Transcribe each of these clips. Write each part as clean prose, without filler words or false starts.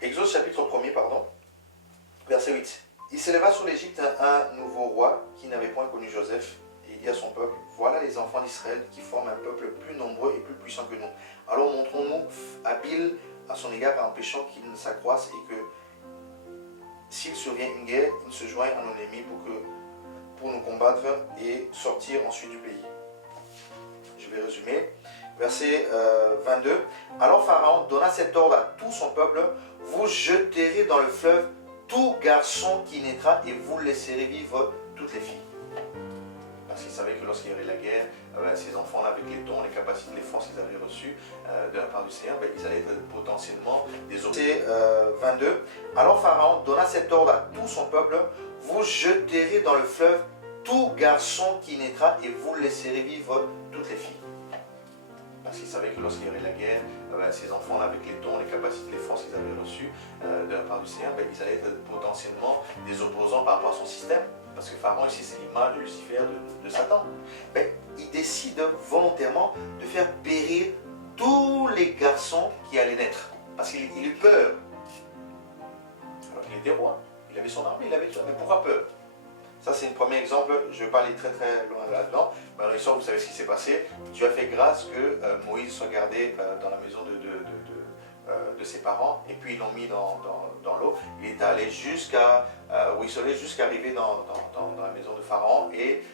Exode chapitre 1er, verset 8. Il s'éleva sur l'Égypte un nouveau roi qui n'avait point connu Joseph, et il dit à son peuple, voilà les enfants d'Israël qui forment un peuple plus nombreux et plus puissant que nous. Alors montrons-nous habiles à son égard en empêchant qu'il ne s'accroisse et que s'il survient une guerre, il se joigne à nos ennemis pour nous combattre et sortir ensuite du pays. Je vais résumer. Verset 22. Alors Pharaon donna cet ordre à tout son peuple, vous jeterez dans le fleuve tout garçon qui naîtra et vous laisserez vivre toutes les filles. Parce qu'il savait que lorsqu'il y aurait la guerre, ces enfants-là, avec les dons, les capacités, les forces qu'ils avaient reçues de la part du Seigneur, ils allaient être potentiellement des autres. Verset 22. Alors Pharaon donna cet ordre à tout son peuple, vous jeterez dans le fleuve tout garçon qui naîtra et vous laisserez vivre toutes les filles. Parce qu'il savait que lorsqu'il y aurait la guerre, ces enfants-là, avec les dons, les capacités, les forces qu'ils avaient reçues de la part du Seigneur, ils allaient être potentiellement des opposants par rapport à son système. Parce que Pharaon, ici, c'est l'image de Lucifer, de Satan. Il décide volontairement de faire périr tous les garçons qui allaient naître. Parce qu'il eut peur. Alors qu'il était roi, il avait son armée, il avait tout ça. Mais pourquoi peur? Ça, c'est un premier exemple. Je ne vais pas aller très loin là-dedans. Mais dans l'histoire, vous savez ce qui s'est passé. Dieu a fait grâce que Moïse soit gardé dans la maison de ses parents. Et puis, ils l'ont mis dans l'eau. Il est allé jusqu'à arriver dans la maison de Pharaon. Et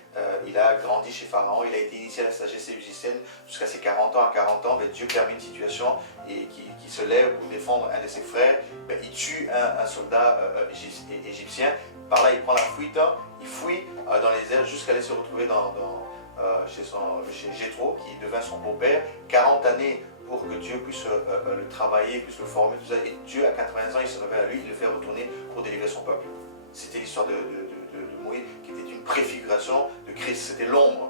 il a grandi chez Pharaon. Il a été initié à la sagesse égyptienne jusqu'à ses 40 ans. À 40 ans, Dieu permet une situation qui se lève pour défendre un de ses frères. Il tue un soldat égyptien. Par là, il prend la fuite, il fouille dans les airs jusqu'à aller se retrouver chez Jéthro, qui devint son beau-père. 40 années pour que Dieu puisse le travailler, puisse le former, tout ça. Et Dieu, à 80 ans, il se révèle à lui, il le fait retourner pour délivrer son peuple. C'était l'histoire de Moïse, qui était une préfiguration de Christ, c'était l'ombre.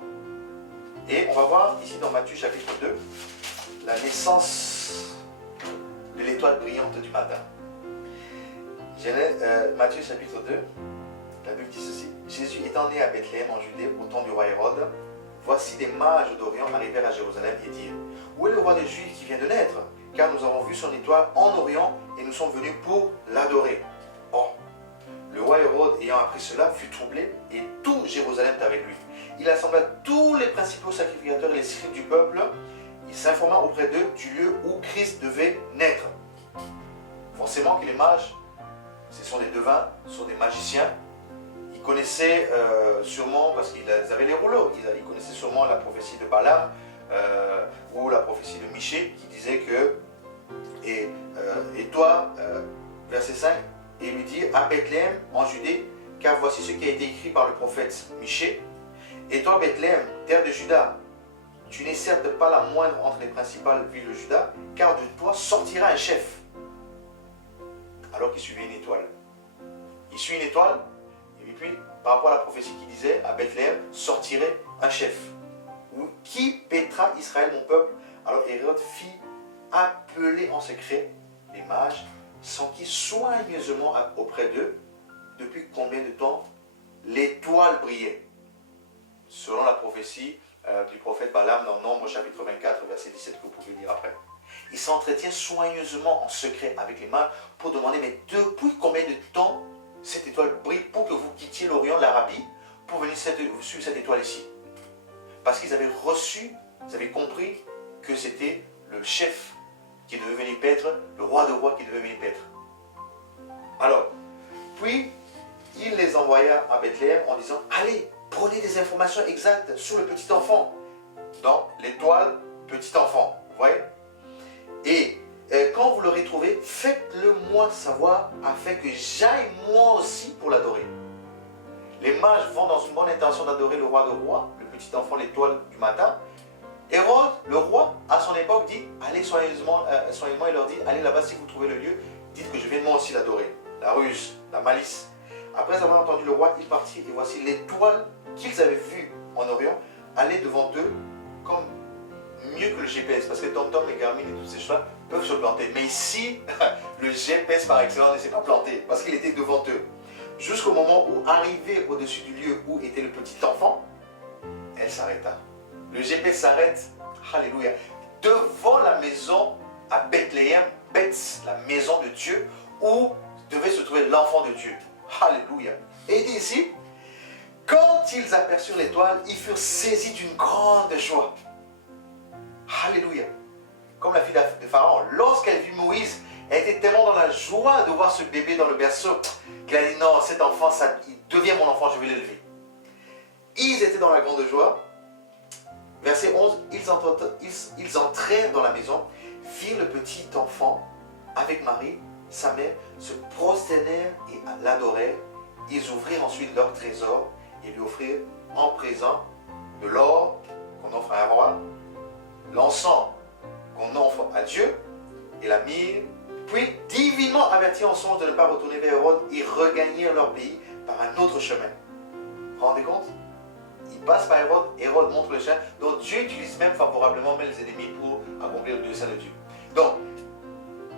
Et on va voir ici dans Matthieu chapitre 2, la naissance de l'étoile brillante du matin. Matthieu chapitre 2, la Bible dit ceci. Jésus étant né à Bethléem en Judée au temps du roi Hérode, voici des mages d'Orient arrivèrent à Jérusalem et dirent, où est le roi des Juifs qui vient de naître? Car nous avons vu son étoile en Orient et nous sommes venus pour l'adorer. Or, le roi Hérode ayant appris cela fut troublé et tout Jérusalem est avec lui. Il assembla tous les principaux sacrificateurs et les scribes du peuple. Il s'informa auprès d'eux du lieu où Christ devait naître. Forcément que les mages, ce sont des devins, ce sont des magiciens. Ils connaissaient sûrement, parce qu'ils avaient les rouleaux, ils connaissaient sûrement la prophétie de Balaam ou la prophétie de Michée qui disait que, et toi, verset 5, et lui dit à Bethléem en Judée, car voici ce qui a été écrit par le prophète Michée, et toi Bethléem, terre de Juda, tu n'es certes pas la moindre entre les principales villes de Juda, car de toi sortira un chef. Alors qu'il suivait une étoile. Il suit une étoile, et puis par rapport à la prophétie qui disait à Bethléem sortirait un chef. Qui paîtra Israël mon peuple? Alors Hérode fit appeler en secret les mages, s'enquit soigneusement auprès d'eux depuis combien de temps l'étoile brillait. Selon la prophétie du prophète Balaam dans Nombre chapitre 24 verset 17 que vous pouvez lire après. Il s'entretient soigneusement en secret avec les mages pour demander mais depuis combien de temps cette étoile brille pour que vous quittiez l'Orient, l'Arabie, pour venir suivre cette étoile ici. Parce qu'ils avaient reçu, ils avaient compris que c'était le chef qui devait venir paître, le roi de rois qui devait venir paître. Alors, puis il les envoya à Bethléem en disant allez, prenez des informations exactes sur le petit enfant, dans l'étoile petit enfant, vous voyez? Et quand vous l'aurez trouvé, faites-le moi savoir afin que j'aille moi aussi pour l'adorer. Les mages vont dans une bonne intention d'adorer le roi de rois, le petit enfant, l'étoile du matin. Hérode, le roi, à son époque, dit, allez soigneusement, il leur dit, allez là-bas si vous trouvez le lieu, dites que je viens moi aussi l'adorer. La ruse, la malice. Après avoir entendu le roi, ils partirent et voici l'étoile qu'ils avaient vue en Orient aller devant eux comme mieux que le GPS, parce que les TomTom, les Garmin et toutes ces choses-là peuvent se planter. Mais ici, le GPS par excellence ne s'est pas planté, parce qu'il était devant eux. Jusqu'au moment où, arrivé au-dessus du lieu où était le petit enfant, elle s'arrêta. Le GPS s'arrête, alléluia, devant la maison à Bethléem, Beth, la maison de Dieu, où devait se trouver l'enfant de Dieu. Alléluia. Et il dit ici, quand ils aperçurent l'étoile, ils furent saisis d'une grande joie. Alléluia. Comme la fille de Pharaon, lorsqu'elle vit Moïse, elle était tellement dans la joie de voir ce bébé dans le berceau qu'elle a dit non, cet enfant, il devient mon enfant, je vais l'élever. Ils étaient dans la grande joie. Verset 11, ils entrèrent dans la maison, virent le petit enfant avec Marie, sa mère, se prosternèrent et l'adorèrent. Ils ouvrirent ensuite leur trésor et lui offrirent en présent de l'or qu'on offre à un roi, l'encens qu'on offre à Dieu et la myrrhe. Puis, divinement avertis en songe de ne pas retourner vers Hérode, ils regagnèrent leur pays par un autre chemin. Vous vous rendez compte? Ils passent par Hérode, Hérode montre le chemin. Donc Dieu utilise même favorablement les ennemis pour accomplir le dessein de Dieu. Donc,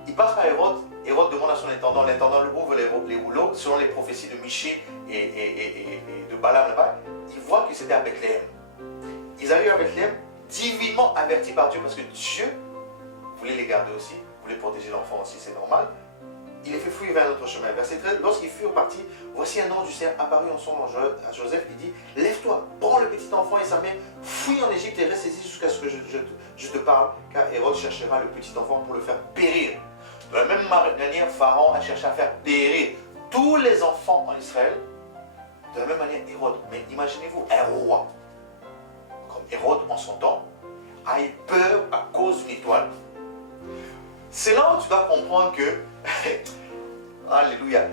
ils passent par Hérode, Hérode demande à son intendant, l'intendant lui ouvre les rouleaux, selon les prophéties de Michée et de Balaam là-bas, ils voient que c'était à Bethléem. Ils arrivent à Bethléem, divinement avertis par Dieu, parce que Dieu voulait les garder aussi, voulait protéger l'enfant aussi, c'est normal. Il les fait fuir vers un autre chemin. Verset 13, lorsqu'ils furent partis, voici un ange du Seigneur apparu en songe à Joseph, il dit, lève-toi, prends le petit enfant et sa mère, fuis en Égypte et reste ici jusqu'à ce que je te parle, car Hérode cherchera le petit enfant pour le faire périr. De la même manière, Pharaon a cherché à faire périr tous les enfants en Israël. De la même manière, Hérode. Mais imaginez-vous, un roi, comme Hérode en son temps, a eu peur à cause d'une étoile. C'est là où tu dois comprendre que, alléluia,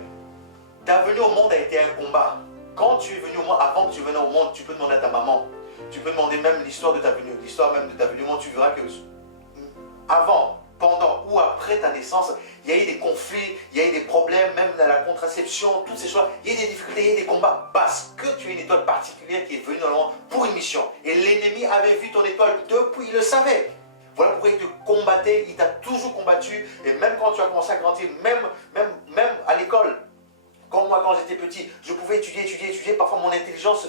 ta venue au monde a été un combat. Quand tu es venu au monde, avant que tu viennes au monde, tu peux demander à ta maman. Tu peux demander même l'histoire de ta venue. L'histoire même de ta venue au monde, tu verras que avant, pendant ou après ta naissance, il y a eu des conflits, il y a eu des problèmes, même dans la contraception, toutes ces choses. Il y a eu des difficultés, il y a eu des combats. Parce que tu es une étoile particulière qui est venue dans le monde pour une mission. Et l'ennemi avait vu ton étoile depuis, il le savait. Voilà pourquoi il te combattait, il t'a toujours combattu. Et même quand tu as commencé à grandir, même à l'école, comme moi quand j'étais petit, je pouvais étudier. Parfois mon intelligence,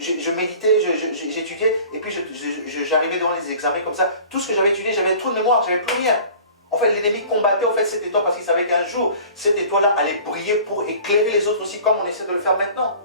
je méditais, j'étudiais. Et puis j'arrivais devant les examens comme ça. Tout ce que j'avais étudié, j'avais tout de mémoire, j'avais plus rien. En fait, l'ennemi combattait cette étoile parce qu'il savait qu'un jour, cette étoile-là allait briller pour éclairer les autres aussi, comme on essaie de le faire maintenant.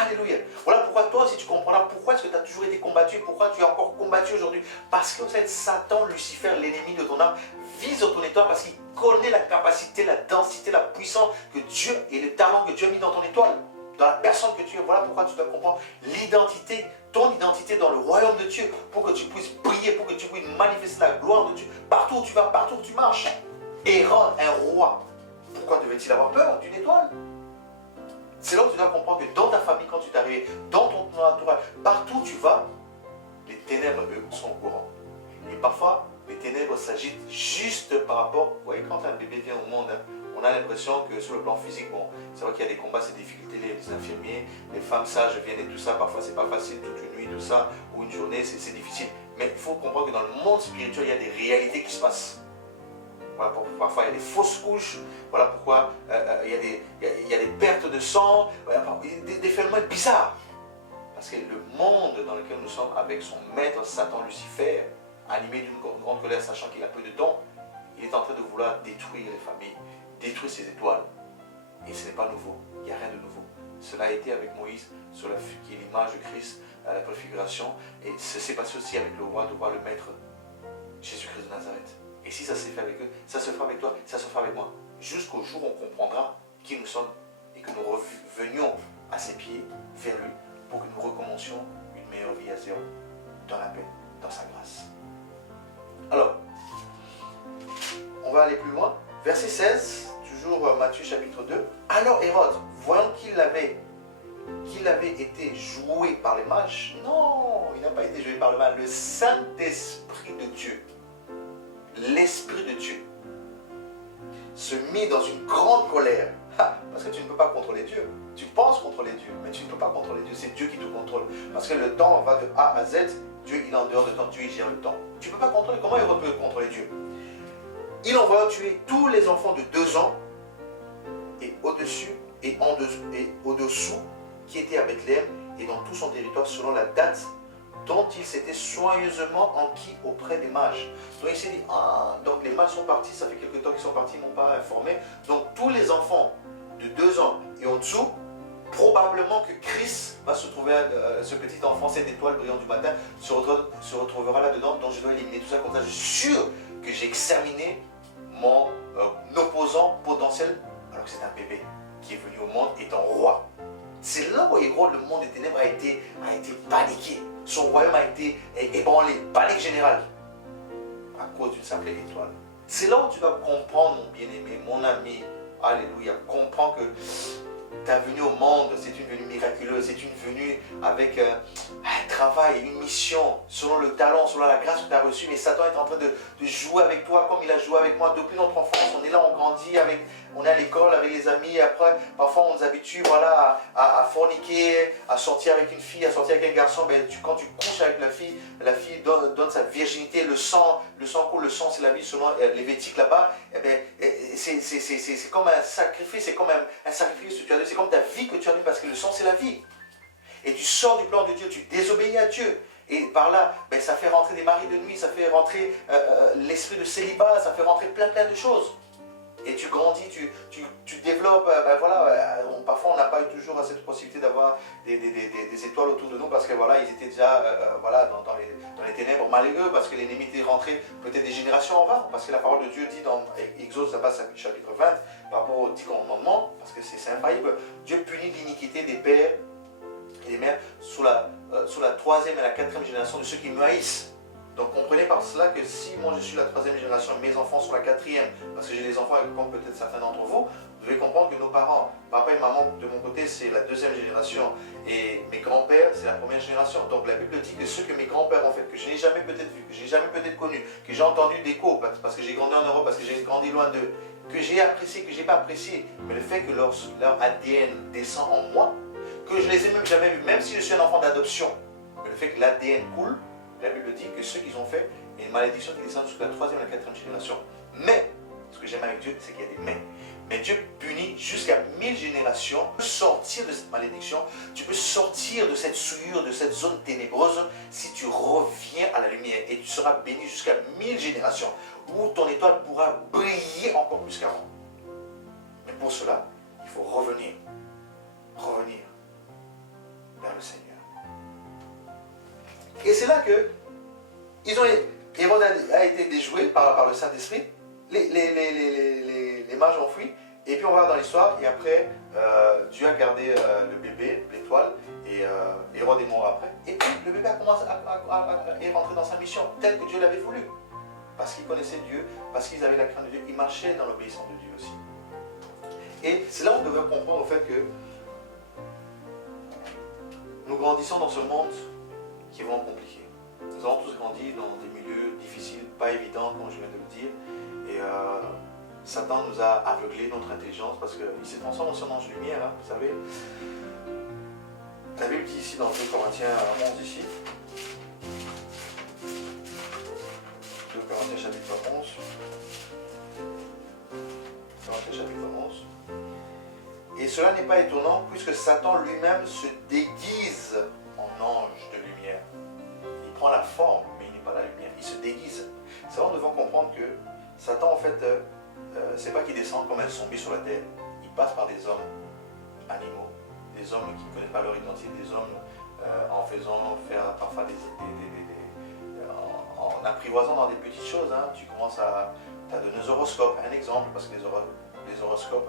Alléluia. Voilà pourquoi toi aussi tu comprendras pourquoi est-ce que tu as toujours été combattu, pourquoi tu es encore combattu aujourd'hui. Parce que vous êtes Satan, Lucifer, l'ennemi de ton âme, vise ton étoile parce qu'il connaît la capacité, la densité, la puissance que Dieu et le talent que Dieu a mis dans ton étoile, dans la personne que tu es. Voilà pourquoi tu dois comprendre l'identité, ton identité dans le royaume de Dieu, pour que tu puisses briller, pour que tu puisses manifester la gloire de Dieu partout où tu vas, partout où tu marches. Hérode, un roi, pourquoi devait-il avoir peur d'une étoile? C'est là où tu dois comprendre que dans ta famille, quand tu t'arrives, dans ton entourage, partout où tu vas, les ténèbres, eux, sont au courant. Et parfois, les ténèbres s'agitent juste par rapport... Vous voyez, quand un bébé vient au monde, on a l'impression que sur le plan physique, bon, c'est vrai qu'il y a des combats, c'est des difficultés, les infirmiers, les femmes sages viennent et tout ça, parfois c'est pas facile, toute une nuit, tout ça, ou une journée, c'est difficile. Mais il faut comprendre que dans le monde spirituel, il y a des réalités qui se passent. Voilà pourquoi parfois il y a des fausses couches, voilà pourquoi il y a des pertes de sang, des phénomènes bizarres. Parce que le monde dans lequel nous sommes, avec son maître Satan Lucifer, animé d'une grande colère, sachant qu'il a peu de temps, il est en train de vouloir détruire les familles, détruire ses étoiles. Et ce n'est pas nouveau, il n'y a rien de nouveau. Cela a été avec Moïse, qui est l'image de Christ, à la préfiguration, et ce s'est passé aussi avec le roi, de voir le maître, Jésus-Christ de Nazareth. Et si ça s'est fait avec eux, ça se fera avec toi, ça se fera avec moi. Jusqu'au jour où on comprendra qui nous sommes et que nous revenions à ses pieds, vers lui, pour que nous recommencions une meilleure vie à zéro, dans la paix, dans sa grâce. Alors, on va aller plus loin. Verset 16, toujours Matthieu chapitre 2. Alors Hérode, voyant qu'il avait été joué par les mages, non, il n'a pas été joué par le mal, le Saint-Esprit de Dieu, l'Esprit de Dieu se mit dans une grande colère. Parce que tu ne peux pas contrôler Dieu. Tu penses contrôler Dieu, mais tu ne peux pas contrôler Dieu. C'est Dieu qui te contrôle. Parce que le temps va de A à Z. Dieu, il est en dehors de temps. Dieu, il gère le temps. Tu ne peux pas contrôler. Comment il peut contrôler Dieu? Il envoie tuer tous les enfants de 2 ans et au-dessus et au-dessous qui étaient à Bethléem et dans tout son territoire selon la date dont il s'était soigneusement enquis auprès des mages. Donc il s'est dit, ah, donc les mages sont partis, ça fait quelque temps qu'ils sont partis, ils ne m'ont pas informé. Donc tous les enfants de 2 ans et en dessous, probablement que Christ va se trouver, ce petit enfant, cette étoile brillante du matin, se retrouvera là-dedans, donc je dois éliminer tout ça, comme ça je suis sûr que j'ai examiné mon opposant potentiel, alors que c'est un bébé qui est venu au monde étant roi. C'est là où Hérode, le monde des ténèbres, a été paniqué. Son royaume a été ébranlé, panique générale, à cause d'une simple étoile. C'est là où tu dois comprendre, mon bien-aimé, mon ami, alléluia, comprends que ta venue au monde, c'est une venue miraculeuse, c'est une venue avec un travail, une mission, selon le talent, selon la grâce que tu as reçue. Mais Satan est en train de jouer avec toi comme il a joué avec moi depuis notre enfance. On est là, on grandit, on est à l'école avec les amis. Après, parfois, on nous habitue voilà, à forniquer, à sortir avec une fille, à sortir avec un garçon. Ben, quand tu couches avec la fille donne sa virginité, le sang coule, le sang c'est la vie selon Lévitique là-bas. Eh ben, c'est comme un sacrifice, c'est comme un sacrifice que tu as donné, c'est comme ta vie que tu as donnée parce que le sang c'est la vie. Et tu sors du plan de Dieu, tu désobéis à Dieu. Et par là, ben, ça fait rentrer des maris de nuit, ça fait rentrer l'esprit de célibat, ça fait rentrer plein de choses. Et tu grandis, tu développes, ben voilà, parfois on n'a pas eu toujours cette possibilité d'avoir des étoiles autour de nous parce que voilà, ils étaient déjà voilà, dans les ténèbres malheureux parce que l'ennemi était rentré peut-être des générations en vain. Parce que la parole de Dieu dit dans Exode chapitre 20 par rapport aux 10 commandements, parce que c'est infaillible, Dieu punit l'iniquité des pères et des mères sous la 3e et la 4e génération de ceux qui me haïssent. Donc comprenez par cela que si moi je suis la 3e génération, mes enfants sont la 4e, parce que j'ai des enfants comme peut-être certains d'entre vous, vous devez comprendre que nos parents, papa et maman de mon côté c'est la 2e génération et mes grands-pères c'est la 1re génération. Donc la Bible dit que ceux que mes grands-pères ont fait, que je n'ai jamais peut-être vu, que je n'ai jamais peut-être connu, que j'ai entendu d'écho parce que j'ai grandi en Europe, parce que j'ai grandi loin d'eux, que j'ai apprécié, que je n'ai pas apprécié, mais le fait que leur ADN descend en moi, que je les ai même jamais vus, même si je suis un enfant d'adoption, mais le fait que l'ADN coule, la Bible dit que ceux qu'ils ont fait, il y a une malédiction qui descend jusqu'à la 3e et la 4e génération. Mais, ce que j'aime avec Dieu, c'est qu'il y a des mais. Mais Dieu punit jusqu'à 1000 générations. Tu peux sortir de cette malédiction, tu peux sortir de cette souillure, de cette zone ténébreuse, si tu reviens à la lumière. Et tu seras béni jusqu'à 1000 générations, où ton étoile pourra briller encore plus qu'avant. Mais pour cela, il faut revenir vers le Seigneur. Et c'est là que Hérode a été déjoué par le Saint-Esprit, les mages ont fui, et puis on va dans l'histoire, et après, Dieu a gardé le bébé, l'étoile, et Hérode est mort après. Et puis le bébé a commencé à rentrer dans sa mission, telle que Dieu l'avait voulu. Parce qu'il connaissait Dieu, parce qu'ils avaient la crainte de Dieu, ils marchaient dans l'obéissance de Dieu aussi. Et c'est là où on devait comprendre au fait que nous grandissons dans ce monde qui est vraiment compliqué. Nous avons tous grandi dans des milieux difficiles, pas évidents, comme je viens de le dire. Et Satan nous a aveuglé notre intelligence parce qu'il s'est transformé en son ange lumière, hein, vous savez. La Bible dit ici dans 2 Corinthiens 11 ici. 2 Corinthiens chapitre 11. 2 Corinthiens chapitre 11. Et cela n'est pas étonnant puisque Satan lui-même se déguise en ange de lumière. Il prend la forme, mais il n'est pas la lumière. Il se déguise. C'est là où nous devons comprendre que Satan, en fait, c'est pas qu'il descend comme un zombie sur la terre. Il passe par des hommes animaux, des hommes qui ne connaissent pas leur identité, des hommes en faisant faire parfois en apprivoisant dans des petites choses. Hein. Tu commences à donner des horoscopes, un exemple, parce que les horoscopes,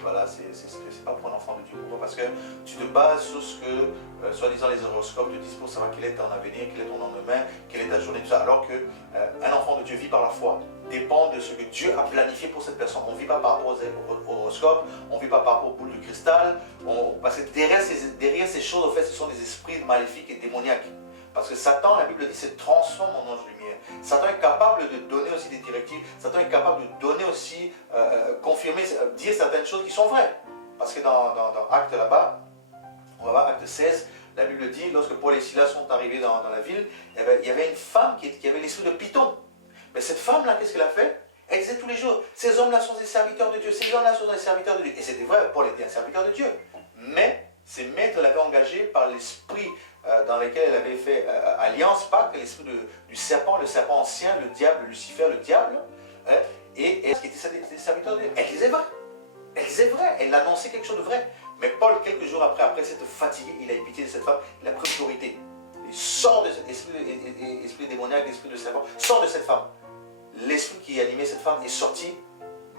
voilà, c'est pas pour un enfant de Dieu. Pourquoi? Parce que tu te bases sur ce que, soi-disant, les horoscopes te disent pour savoir quel est ton avenir, quel est ton lendemain, quelle est ta journée, tout ça. Alors qu'un enfant de Dieu vit par la foi, dépend de ce que Dieu a planifié pour cette personne. On ne vit pas par rapport aux horoscopes, on ne vit pas par rapport aux boules de cristal, parce que derrière ces choses, en fait, ce sont des esprits maléfiques et démoniaques. Parce que Satan, la Bible dit, se transforme en ange lumière. Satan est capable de donner aussi des directives. Satan est capable de donner aussi, confirmer, dire certaines choses qui sont vraies. Parce que dans Actes là-bas, on va voir Acte 16, la Bible dit, lorsque Paul et Silas sont arrivés dans la ville, il y avait une femme qui avait l'esprit de Python. Mais cette femme-là, qu'est-ce qu'elle a fait? Elle disait tous les jours, ces hommes-là sont des serviteurs de Dieu, ces hommes-là sont des serviteurs de Dieu. Et c'était vrai, Paul était un serviteur de Dieu. Mais Ses maîtres l'avaient engagé par l'esprit dans lequel elle avait fait alliance, pacte, l'esprit du serpent, le serpent ancien, le diable, Lucifer, le diable. Hein, et qui était ses serviteurs de Dieu. Elle disait vrai. Elle disait vrai. Elle annonçait quelque chose de vrai. Mais Paul, quelques jours après s'être fatigué, il a eu pitié de cette femme, il a pris l'autorité. Il sort de cet esprit démoniaque, l'esprit de serpent, sort de cette femme. L'esprit qui animait cette femme est sorti,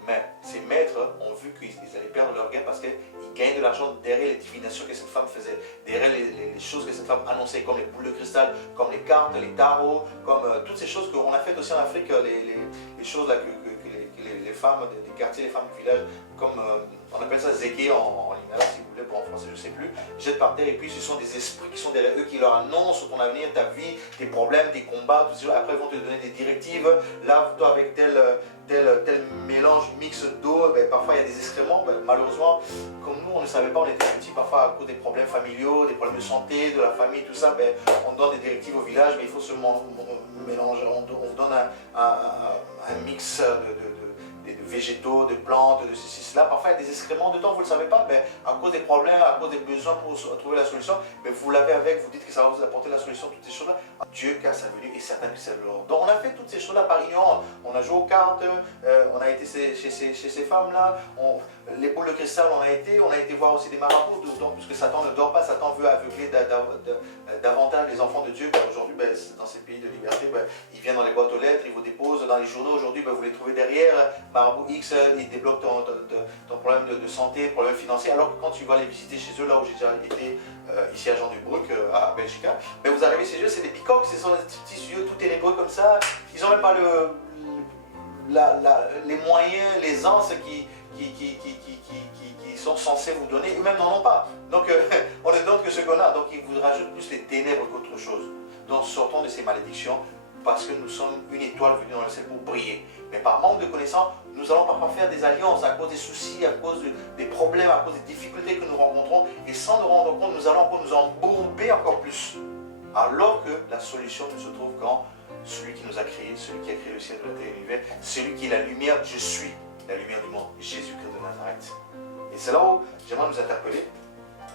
mais ses maîtres ont vu qu'ils allaient perdre leur gain parce qu'ils gagnaient de l'argent derrière les divinations que cette femme faisait, derrière les choses que cette femme annonçait, comme les boules de cristal, comme les cartes, les tarots, comme toutes ces choses qu'on a faites aussi en Afrique, les choses là, que les femmes des quartiers, les femmes du village, comme on appelle ça zéké en lingala, si vous voulez, bon, en français je ne sais plus, jettent par terre, et puis ce sont des esprits qui sont derrière eux, qui leur annoncent ton avenir, ta vie, tes problèmes, tes combats, tout ça. Après ils vont te donner des directives, lave-toi avec tel mélange mix d'eau, ben, parfois il y a des excréments, ben, malheureusement, comme nous on ne savait pas, on était petits, parfois à cause des problèmes familiaux, des problèmes de santé, de la famille, tout ça, ben, on donne des directives au village, mais il faut se mélanger, on vous donne un mix de végétaux, de plantes, de ceci, cela. Parfois, il y a des excréments dedans, vous ne le savez pas, mais à cause des problèmes, à cause des besoins pour trouver la solution, mais vous l'avez avec, vous dites que ça va vous apporter la solution, toutes ces choses-là. Dieu, car sa venue est certain que c'est l'or. Donc, on a fait toutes ces choses-là par ignorance. On a joué aux cartes, on a été chez ces femmes-là, les boules de cristal, on a été voir aussi des marabouts, puisque Satan ne dort pas, Satan veut aveugler davantage les enfants de Dieu. Ben, aujourd'hui, ben, dans ces pays de liberté, ben, il vient dans les boîtes aux lettres, il vous dépose dans les journaux. Aujourd'hui, ben, vous les trouvez derrière. Marabout X, il débloque ton problème de santé, problème financier. Alors que quand tu vas les visiter chez eux, là où j'ai déjà été, ici à Jean du Broek, à Belgique, ben, vous arrivez chez eux, c'est des peacocks, ce sont des petits yeux tout ténébreux comme ça. Ils n'ont même pas les moyens, les anses qui sont censés vous donner, eux-mêmes n'en ont pas. Donc on ne donne que ce qu'on a, donc ils vous rajoutent plus les ténèbres qu'autre chose. Donc sortons de ces malédictions, parce que nous sommes une étoile venue dans le ciel pour briller. Mais par manque de connaissance, nous allons parfois faire des alliances à cause des soucis, à cause des problèmes, à cause des difficultés que nous rencontrons, et sans nous rendre compte, nous allons encore nous embourber encore plus. Alors que la solution ne se trouve quand celui qui nous a créés, celui qui a créé le ciel, de la terre et l'univers, celui qui est la lumière, je suis la lumière du monde, Jésus-Christ de Nazareth. Et c'est là où j'aimerais nous interpeller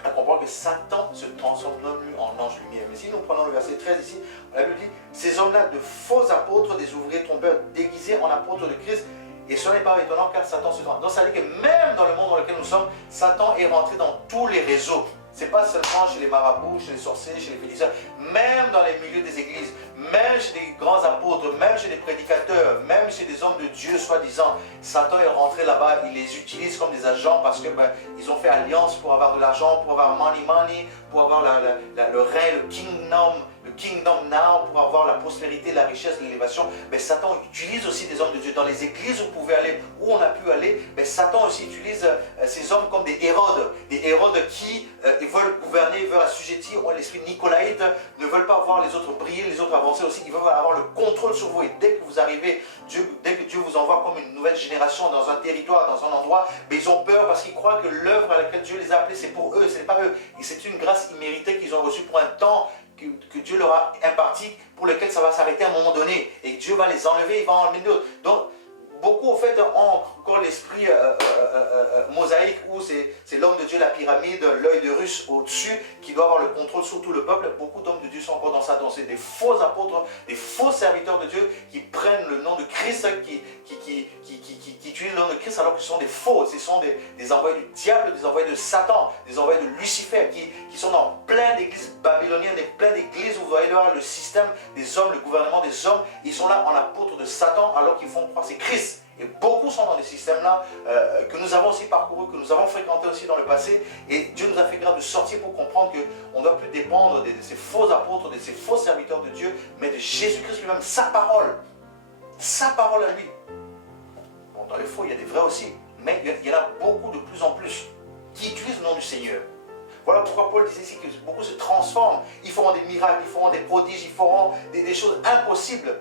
à comprendre que Satan se transforme non plus en ange lumière. Mais si nous prenons le verset 13 ici, la Bible dit, ces hommes-là, de faux apôtres, des ouvriers trompeurs, déguisés en apôtres de Christ, et ce n'est pas étonnant car Satan se transforme. Donc ça veut dire que même dans le monde dans lequel nous sommes, Satan est rentré dans tous les réseaux. Ce n'est pas seulement chez les marabouts, chez les sorciers, chez les féticheurs, même dans les milieux des églises, même chez des grands apôtres, même chez des prédicateurs, même chez des hommes de Dieu, soi-disant. Satan est rentré là-bas, il les utilise comme des agents parce que ils ont fait alliance pour avoir de l'argent, pour avoir money, pour avoir le règne, le kingdom now, pour avoir la prospérité, la richesse, l'élévation. Mais Satan utilise aussi des hommes de Dieu. Dans les églises où vous pouvez aller, où on a pu aller, mais Satan aussi utilise ces hommes comme des Hérodes qui ils veulent gouverner, veulent assujettir, ont l'esprit nicolaïte, ne veulent pas voir les autres briller, les autres avancer aussi, ils veulent avoir le contrôle sur vous. Et dès que vous arrivez, dès que Dieu vous envoie comme une nouvelle génération dans un territoire, dans un endroit, mais ils ont peur parce qu'ils croient que l'œuvre à laquelle Dieu les a appelés, c'est pour eux, c'est pas eux. Et c'est une grâce imméritée qu'ils ont reçue pour un temps que Dieu leur a imparti, pour lequel ça va s'arrêter à un moment donné. Et Dieu va les enlever, il va en enlever d'autres. Donc, beaucoup, en fait, ont encore l'esprit mosaïque où c'est l'homme de Dieu, la pyramide, l'œil de Russe au-dessus, qui doit avoir le contrôle sur tout le peuple. Beaucoup d'hommes de Dieu sont encore dans ça. Donc, c'est des faux apôtres, des faux serviteurs de Dieu qui prennent le nom de Christ, qui utilisent le nom de Christ alors que ce sont des faux. Ce sont des envoyés du diable, des envoyés de Satan, des envoyés de Lucifer qui sont dans plein d'églises babyloniennes, plein d'églises où vous voyez là le système des hommes, le gouvernement des hommes. Ils sont là en apôtres de Satan alors qu'ils font croire c'est Christ. Et beaucoup sont dans des systèmes-là que nous avons aussi parcourus, que nous avons fréquentés aussi dans le passé. Et Dieu nous a fait grâce de sortir pour comprendre qu'on ne doit plus dépendre de ces faux apôtres, de ces faux serviteurs de Dieu, mais de Jésus-Christ lui-même, sa parole à lui. Bon, dans les faux, il y a des vrais aussi, mais il y en a beaucoup de plus en plus qui utilisent le nom du Seigneur. Voilà pourquoi Paul disait ici que beaucoup se transforment. Ils feront des miracles, ils feront des prodiges, ils feront des choses impossibles.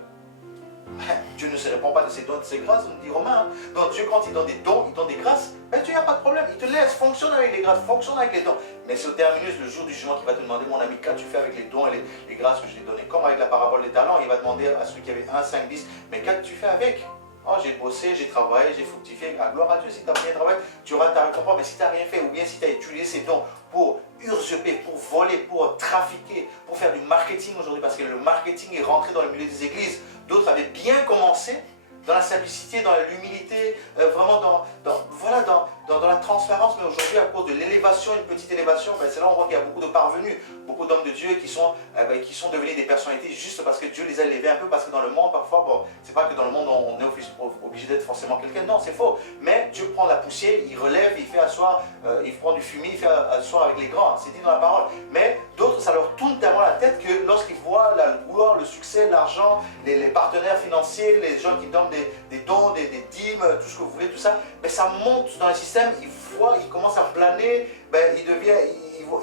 Dieu ne se répand pas de ses dons, de ses grâces, nous dit Romain. Donc Dieu, quand il donne des dons, il donne des grâces, ben Dieu, il n'y a pas de problème. Il te laisse, fonctionne avec les grâces, fonctionne avec les dons. Mais c'est au terminus, le jour du jugement, qui va te demander, mon ami, qu'as-tu fait avec les dons et les grâces que je t'ai données? Comme avec la parabole des talents, il va demander à celui qui avait 1, 5, 10, mais qu'as-tu fait avec? Oh, j'ai bossé, j'ai travaillé, j'ai fructifié. Ah, gloire à Dieu, si tu as bien travaillé, tu auras ta récompense. Mais si tu n'as rien fait, ou bien si tu as utilisé ces dons pour usurper, pour voler, pour trafiquer, pour faire du marketing aujourd'hui, parce que le marketing est rentré dans le milieu des églises. D'autres avaient bien commencé dans la simplicité, dans l'humilité, vraiment dans la transparence, mais aujourd'hui, à cause de l'élévation, une petite élévation, ben, c'est là où on voit qu'il y a beaucoup de parvenus, beaucoup d'hommes de Dieu qui sont devenus des personnalités juste parce que Dieu les a élevés un peu, parce que dans le monde, parfois, bon, c'est pas que dans le monde on est obligé d'être forcément quelqu'un, non, c'est faux, mais Dieu prend la poussière, il relève, il fait asseoir, il prend du fumier, il fait asseoir avec les grands, c'est dit dans la parole, mais d'autres, ça leur tourne tellement la tête que lorsqu'ils voient la gloire, le succès, l'argent, les partenaires financiers, les gens qui donnent des dons, des dîmes, tout ce que vous voulez, tout ça, ben, ça monte dans le système, ils commencent à planer, ben, ils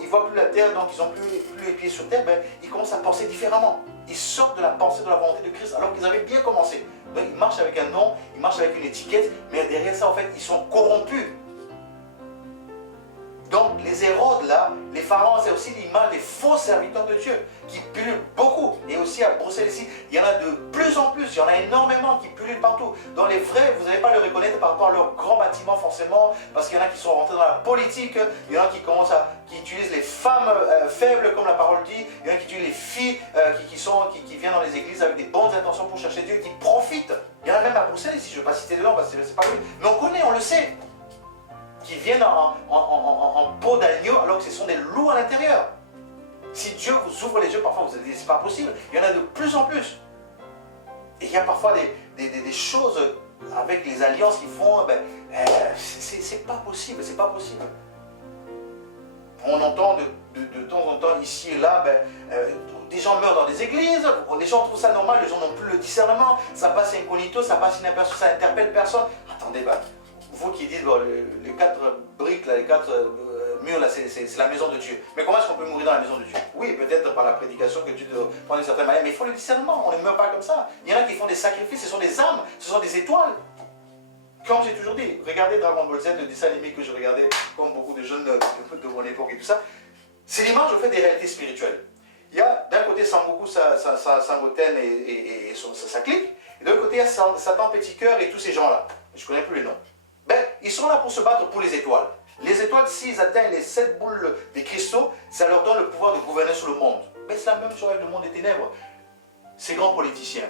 voient plus la terre, donc ils n'ont plus les pieds sur terre, ben, ils commencent à penser différemment. Ils sortent de la pensée, de la volonté de Christ, alors qu'ils avaient bien commencé. Donc ils marchent avec un nom, ils marchent avec une étiquette, mais derrière ça, en fait, ils sont corrompus. Donc les Hérodes là, les pharaons, c'est aussi l'image des faux serviteurs de Dieu qui pullulent beaucoup. Et aussi à Bruxelles ici, il y en a de plus en plus, il y en a énormément qui pullulent partout. Dans les vrais, vous n'allez pas le reconnaître par rapport à leurs grands bâtiments forcément, parce qu'il y en a qui sont rentrés dans la politique, il y en a qui utilisent les femmes faibles comme la parole dit, il y en a qui utilisent les filles qui viennent dans les églises avec des bonnes intentions pour chercher Dieu, qui profitent. Il y en a même à Bruxelles ici, je ne vais pas citer de nom parce que c'est pas lui, mais on connaît, on le sait. Qui viennent en peau d'agneau alors que ce sont des loups à l'intérieur. Si Dieu vous ouvre les yeux, parfois vous allez dire c'est pas possible. Il y en a de plus en plus. Et il y a parfois des choses avec les alliances qu'ils font, ben, c'est pas possible, c'est pas possible. On entend de temps en temps ici et là, des gens meurent dans des églises, les gens trouvent ça normal, les gens n'ont plus le discernement, ça passe incognito, ça passe inaperçu, ça interpelle personne. Attendez, vous qui dites bon, les 4 briques, là, les 4 murs, là, c'est la maison de Dieu. Mais comment est-ce qu'on peut mourir dans la maison de Dieu? Oui, peut-être par la prédication que Dieu te prend d'une certaine manière, mais il faut le discernement, on ne meurt pas comme ça. Il y en a qui font des sacrifices, ce sont des âmes, ce sont des étoiles. Comme j'ai toujours dit, regardez Dragon Ball Z, le dessin animé que je regardais, comme beaucoup de jeunes de mon époque et tout ça, c'est l'image au fait des réalités spirituelles. Il y a d'un côté Sangoku, Sangoten et sa clique, et de l'autre côté il y a Satan Petit Cœur et tous ces gens-là. Je ne connais plus les noms. Ben, ils sont là pour se battre pour les étoiles. Les étoiles, s'ils atteignent les 7 boules des cristaux, ça leur donne le pouvoir de gouverner sur le monde. Mais c'est la même chose avec le monde des ténèbres. Ces grands politiciens,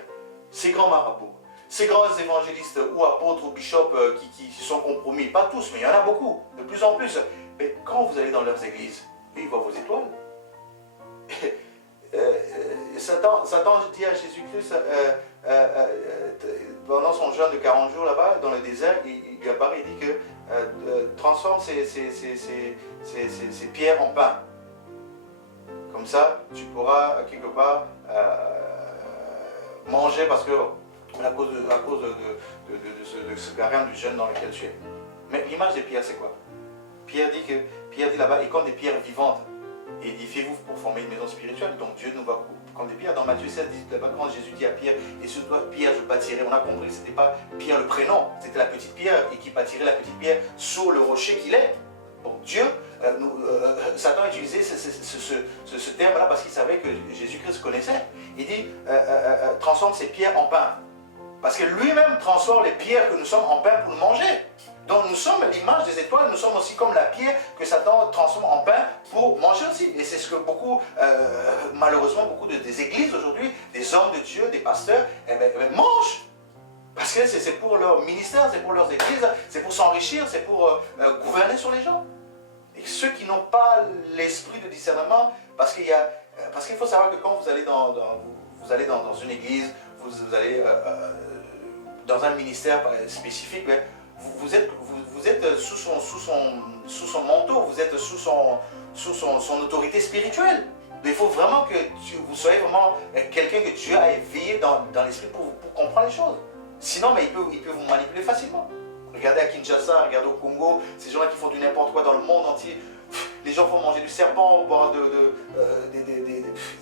ces grands marabouts, ces grands évangélistes ou apôtres ou bishops qui se sont compromis, pas tous, mais il y en a beaucoup, de plus en plus. Mais quand vous allez dans leurs églises, ils voient vos étoiles. Satan dit à Jésus-Christ, pendant son jeûne de 40 jours là-bas, dans le désert, il lui apparaît, il dit que transforme ces pierres en pain. Comme ça, tu pourras quelque part manger parce que à cause de ce carême du jeûne dans lequel tu es. Mais l'image des pierres, c'est quoi? Pierre dit là-bas, et comme des pierres vivantes. Et édifiez-vous pour former une maison spirituelle. Donc Dieu nous va comme des pierres. Dans Matthieu 16, dit là-bas, quand Jésus dit à Pierre, et sur toi, Pierre, je bâtirai. On a compris que ce n'était pas Pierre le prénom, c'était la petite pierre, et qui bâtirait la petite pierre sur le rocher qu'il est. Donc Dieu, Satan a utilisé ce terme-là parce qu'il savait que Jésus-Christ connaissait. Il dit, transforme ces pierres en pain. Parce que lui-même transforme les pierres que nous sommes en pain pour nous manger. Donc nous sommes l'image des étoiles, nous sommes aussi comme la pierre que Satan transforme en pain pour manger aussi. Et c'est ce que malheureusement, beaucoup des églises aujourd'hui, des hommes de Dieu, des pasteurs, mangent. Parce que c'est pour leur ministère, c'est pour leurs églises, c'est pour s'enrichir, c'est pour gouverner sur les gens. Et ceux qui n'ont pas l'esprit de discernement, parce qu'il faut savoir que quand vous allez dans une église, vous allez dans un ministère spécifique, vous êtes sous son manteau, vous êtes sous son autorité spirituelle. Il faut vraiment que vous soyez vraiment quelqu'un que Dieu a éveillé dans l'esprit pour comprendre les choses. Sinon, mais il peut vous manipuler facilement. Regardez à Kinshasa, regardez au Congo, ces gens-là qui font du n'importe quoi dans le monde entier. Les gens font manger du serpent, boire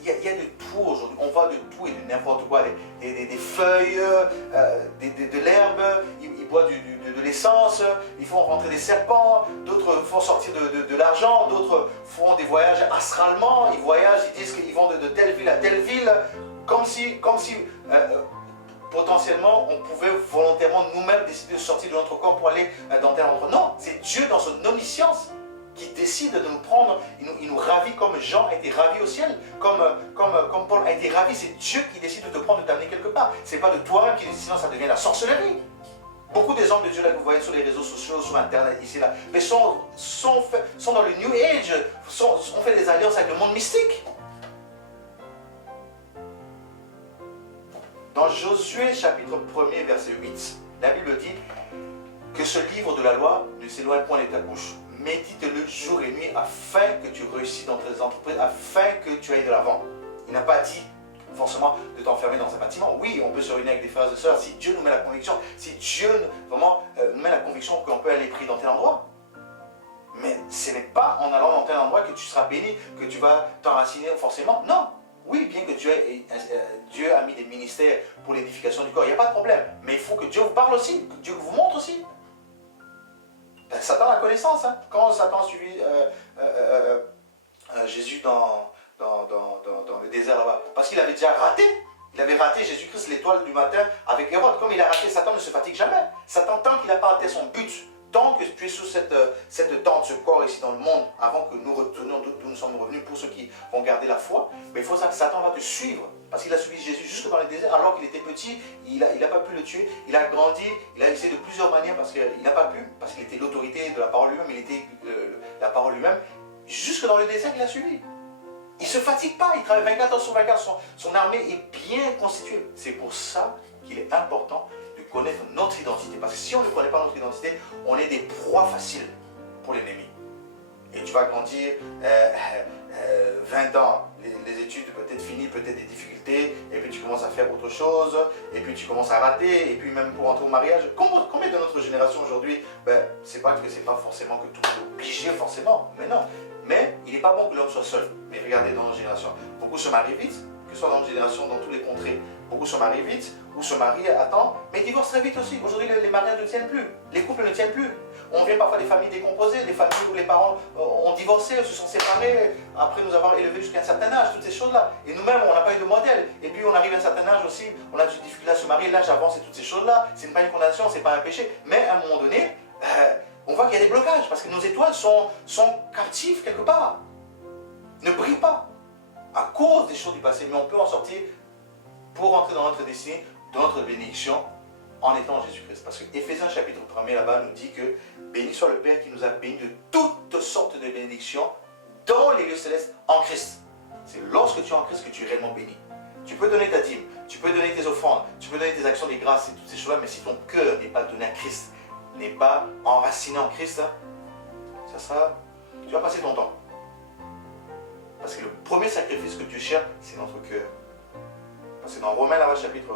il y a de tout aujourd'hui. On voit de tout et de n'importe quoi. Des feuilles, de l'herbe, ils boivent de l'essence, ils font rentrer des serpents, d'autres font sortir de l'argent, d'autres font des voyages astralement, ils voyagent, ils disent qu'ils vont de telle ville à telle ville, comme si potentiellement on pouvait volontairement nous-mêmes décider de sortir de notre corps pour aller dans tel endroit. Non, c'est Dieu dans son omniscience qui décide de nous prendre, il nous ravit comme Jean a été ravi au ciel, comme Paul a été ravi. C'est Dieu qui décide de te prendre, de t'amener quelque part. Ce n'est pas de toi-même qui décide, sinon ça devient la sorcellerie. Beaucoup des hommes de Dieu là que vous voyez sur les réseaux sociaux, sur Internet, ici là, mais sont dans le New Age, ont fait des alliances avec le monde mystique. Dans Josué chapitre 1er verset 8, la Bible dit que ce livre de la loi ne s'éloigne point de ta bouche. Médite-le jour et nuit afin que tu réussisses dans tes entreprises, afin que tu ailles de l'avant. Il n'a pas dit forcément de t'enfermer dans un bâtiment. Oui, on peut se réunir avec des frères et sœurs si Dieu nous met la conviction, si Dieu vraiment nous met la conviction qu'on peut aller prier dans tel endroit. Mais ce n'est pas en allant dans tel endroit que tu seras béni, que tu vas t'enraciner forcément. Non. Oui, bien que Dieu a mis des ministères pour l'édification du corps, il n'y a pas de problème. Mais il faut que Dieu vous parle aussi, que Dieu vous montre aussi. Satan a connaissance. Hein. Quand Satan a suivi Jésus dans le désert là-bas, parce qu'il avait déjà raté. Il avait raté Jésus-Christ, l'étoile du matin, avec Hérode. Comme il a raté, Satan ne se fatigue jamais. Satan, tant qu'il n'a pas atteint son but, tant que tu es sous cette tente, ce corps ici dans le monde, avant que nous retournions d'où nous sommes revenus, pour ceux qui vont garder la foi, mais il faut savoir que Satan va te suivre. Parce qu'il a suivi Jésus jusque dans le désert, alors qu'il était petit, il n'a pas pu le tuer, il a grandi, il a essayé de plusieurs manières, parce qu'il n'a pas pu, parce qu'il était l'autorité de la parole lui-même, il était la parole lui-même, jusque dans le désert, il a suivi. Il ne se fatigue pas, il travaille 24 heures sur 24, son armée est bien constituée. C'est pour ça qu'il est important de connaître notre identité, parce que si on ne connaît pas notre identité, on est des proies faciles pour l'ennemi. Et tu vas grandir 20 ans, les études peut-être finies, peut-être des difficultés, et puis tu commences à faire autre chose, et puis tu commences à rater, et puis même pour entrer au mariage. Combien de notre génération aujourd'hui, c'est pas que c'est pas forcément que tout est obligé forcément, mais non. Mais il n'est pas bon que l'homme soit seul. Mais regardez dans notre génération, beaucoup se marient vite, que ce soit dans notre génération, dans toutes les contrées, beaucoup se marient vite, ou se marient à temps, mais ils divorcent très vite aussi. Aujourd'hui, les mariages ne tiennent plus, les couples ne tiennent plus. On vient parfois des familles décomposées, des familles où les parents ont divorcé, se sont séparés, après nous avoir élevés jusqu'à un certain âge, toutes ces choses-là. Et nous-mêmes, on n'a pas eu de modèle. Et puis on arrive à un certain âge aussi, on a des difficultés à se marier, l'âge avance et toutes ces choses-là. Ce n'est pas une condamnation, ce n'est pas un péché. Mais à un moment donné, on voit qu'il y a des blocages, parce que nos étoiles sont captives quelque part. Ne brillent pas à cause des choses du passé, mais on peut en sortir pour entrer dans notre destinée, dans notre bénédiction, en étant Jésus-Christ. Parce que Éphésiens chapitre 1er là-bas nous dit que béni soit le Père qui nous a bénis de toutes sortes de bénédictions dans les lieux célestes en Christ. C'est lorsque tu es en Christ que tu es réellement béni. Tu peux donner ta dîme, tu peux donner tes offrandes, tu peux donner tes actions de grâce et toutes ces choses-là, mais si ton cœur n'est pas donné à Christ, n'est pas enraciné en Christ, tu vas passer ton temps. Parce que le premier sacrifice que Dieu cherche, c'est notre cœur. Parce que dans Romains, là-bas, chapitre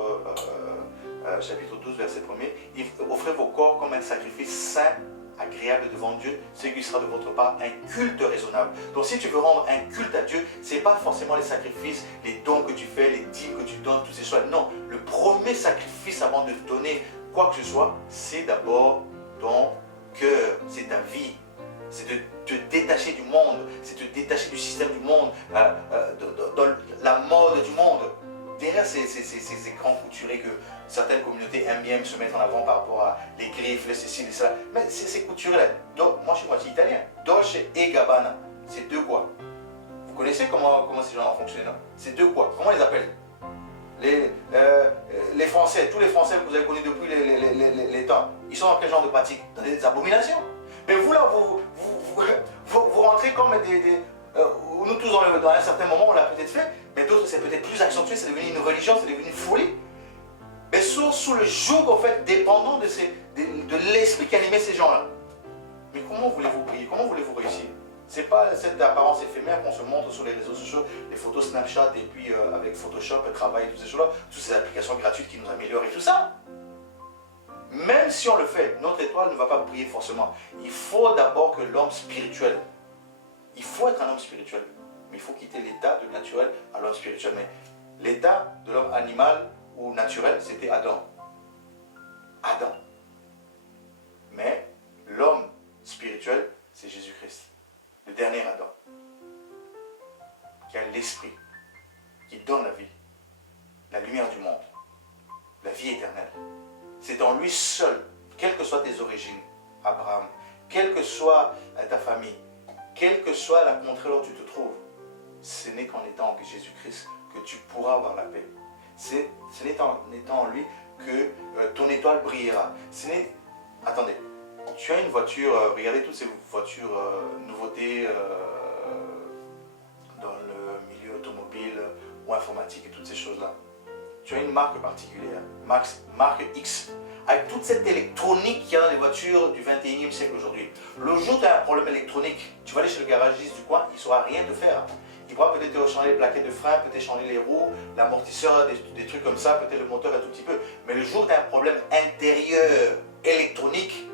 12, verset 1er, il offrez vos corps comme un sacrifice saint, agréable devant Dieu, ce qui sera de votre part un culte raisonnable. Donc si tu veux rendre un culte à Dieu, ce n'est pas forcément les sacrifices, les dons que tu fais, les dîmes que tu donnes, toutes ces choses. Non, le premier sacrifice avant de donner quoi que ce soit, c'est d'abord ton cœur, c'est ta vie. C'est de te détacher du monde, c'est de te détacher du système du monde, dans la mode du monde. Derrière ces grands couturiers que certaines communautés aiment bien se mettre en avant par rapport à les griffes, les ceci, les cela. Mais ces couturiers-là, moi chez moi je suis italien, Dolce et Gabbana, c'est deux quoi? Vous connaissez comment ces gens fonctionnent? C'est deux quoi? Comment on les appelle? Les Français, tous les Français que vous avez connus depuis les temps, ils sont dans quel genre de pratique? Dans des abominations. Mais vous là, vous rentrez comme nous tous dans un certain moment on l'a peut-être fait, mais d'autres c'est peut-être plus accentué, c'est devenu une religion, c'est devenu une folie. Mais sous le joug en fait dépendant de l'esprit qui animait ces gens-là. Mais comment voulez-vous prier? Comment voulez-vous réussir? C'est pas cette apparence éphémère qu'on se montre sur les réseaux sociaux, les photos Snapchat et puis avec Photoshop, le travail, toutes ces choses-là, toutes ces applications gratuites qui nous améliorent et tout ça. Même si on le fait, notre étoile ne va pas briller forcément. Il faut d'abord que l'homme spirituel, il faut être un homme spirituel, mais il faut quitter l'état de naturel à l'homme spirituel. Mais l'état de l'homme animal ou naturel, c'était Adam. Adam. Mais l'homme spirituel, c'est Jésus-Christ, le dernier Adam, qui a l'esprit, qui donne la vie, la lumière du monde, la vie éternelle. C'est dans lui seul, quelles que soient tes origines, Abraham, quelle que soit ta famille, quelle que soit la contrée où tu te trouves, ce n'est qu'en étant en Jésus-Christ que tu pourras avoir la paix. Ce n'est qu'en étant en lui que ton étoile brillera. Attendez, tu as une voiture, regardez toutes ces voitures nouveautés dans le milieu automobile ou informatique et toutes ces choses-là. Tu as une marque particulière, marque X, avec toute cette électronique qu'il y a dans les voitures du 21e siècle aujourd'hui. Le jour où tu as un problème électronique, tu vas aller chez le garagiste du coin, il ne saura rien te faire. Il pourra peut-être te changer les plaquettes de frein, peut-être changer les roues, l'amortisseur, des trucs comme ça, peut-être le moteur un tout petit peu. Mais le jour où tu as un problème intérieur électronique,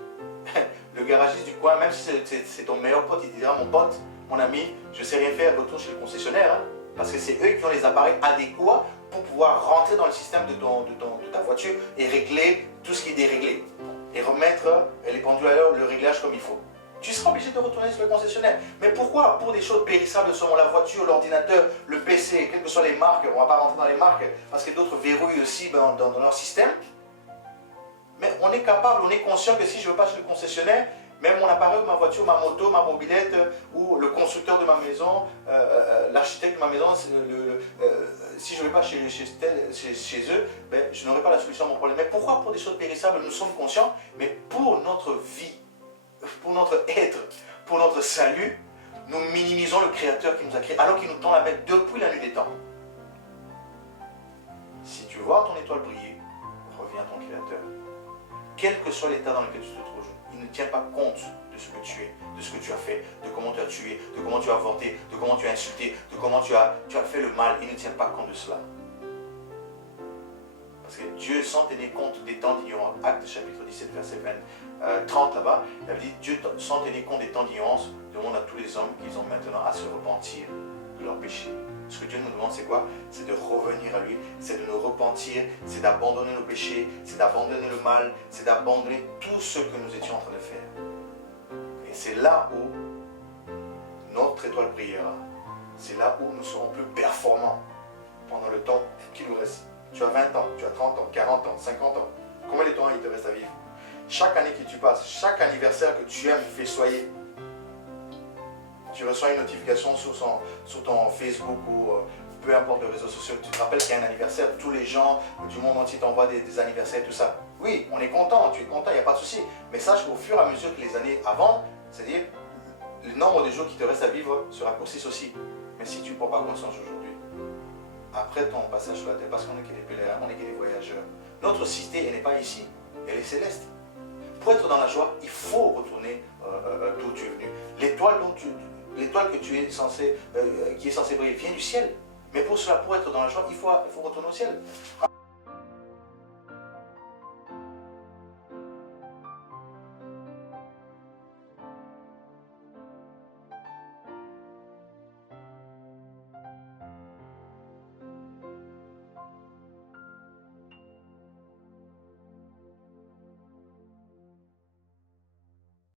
le garagiste du coin, même si c'est ton meilleur pote, il te dira: mon pote, mon ami, je ne sais rien faire, retourne chez le concessionnaire. Hein, parce que c'est eux qui ont les appareils adéquats pour pouvoir rentrer dans le système de ta voiture et régler tout ce qui est déréglé. Et remettre les pendules à l'heure, le réglage comme il faut. Tu seras obligé de retourner sur le concessionnaire. Mais pourquoi? Pour des choses périssables selon la voiture, l'ordinateur, le PC, quelles que soient les marques, on ne va pas rentrer dans les marques parce que d'autres verrouillent aussi dans leur système. Mais on est capable, on est conscient que si je ne veux pas chez le concessionnaire, même mon appareil, ma voiture, ma moto, ma mobilette, ou le constructeur de ma maison, l'architecte de ma maison, si je ne vais pas chez eux, ben, je n'aurai pas la solution à mon problème. Mais pourquoi pour des choses périssables, nous sommes conscients, mais pour notre vie, pour notre être, pour notre salut, nous minimisons le Créateur qui nous a créés, alors qu'il nous tend la main depuis la nuit des temps. Si tu vois ton étoile briller, reviens à ton Créateur. Quel que soit l'état dans lequel tu te trouves, il ne tient pas compte de ce que tu es, de ce que tu as fait, de comment tu as tué, de comment tu as avorté, de comment tu as insulté, de comment tu as fait le mal. Il ne tient pas compte de cela. Parce que Dieu, sans tenir compte des temps d'ignorance, Actes chapitre 17, verset 30 là-bas, il avait dit: Dieu, sans tenir compte des temps d'ignorance, demande à tous les hommes qu'ils ont maintenant à se repentir de leurs péchés. Ce que Dieu nous demande, c'est quoi? C'est de revenir à lui, c'est de nous repentir, c'est d'abandonner nos péchés, c'est d'abandonner le mal, c'est d'abandonner tout ce que nous étions en train de faire. Et c'est là où notre étoile brillera. C'est là où nous serons plus performants pendant le temps qui nous reste. Tu as 20 ans, tu as 30 ans, 40 ans, 50 ans. Combien de temps il te reste à vivre? Chaque année que tu passes, chaque anniversaire que tu aimes festoyer, tu reçois une notification sur ton Facebook ou peu importe les réseaux sociaux, tu te rappelles qu'il y a un anniversaire, tous les gens du monde entier t'envoient des anniversaires et tout ça. Oui, on est content, tu es content, il n'y a pas de souci. Mais sache qu'au fur et à mesure que les années avancent, c'est-à-dire le nombre de jours qui te restent à vivre se raccourcissent aussi. Mais si tu ne prends pas conscience aujourd'hui, après ton passage sur la terre, parce qu'on n'est que des pèlerins, on n'est que des voyageurs, notre cité, elle n'est pas ici, elle est céleste. Pour être dans la joie, il faut retourner d'où tu es venu. L'étoile que tu es censé, qui est censée briller, vient du ciel. Mais pour cela, pour être dans la joie, il faut retourner au ciel.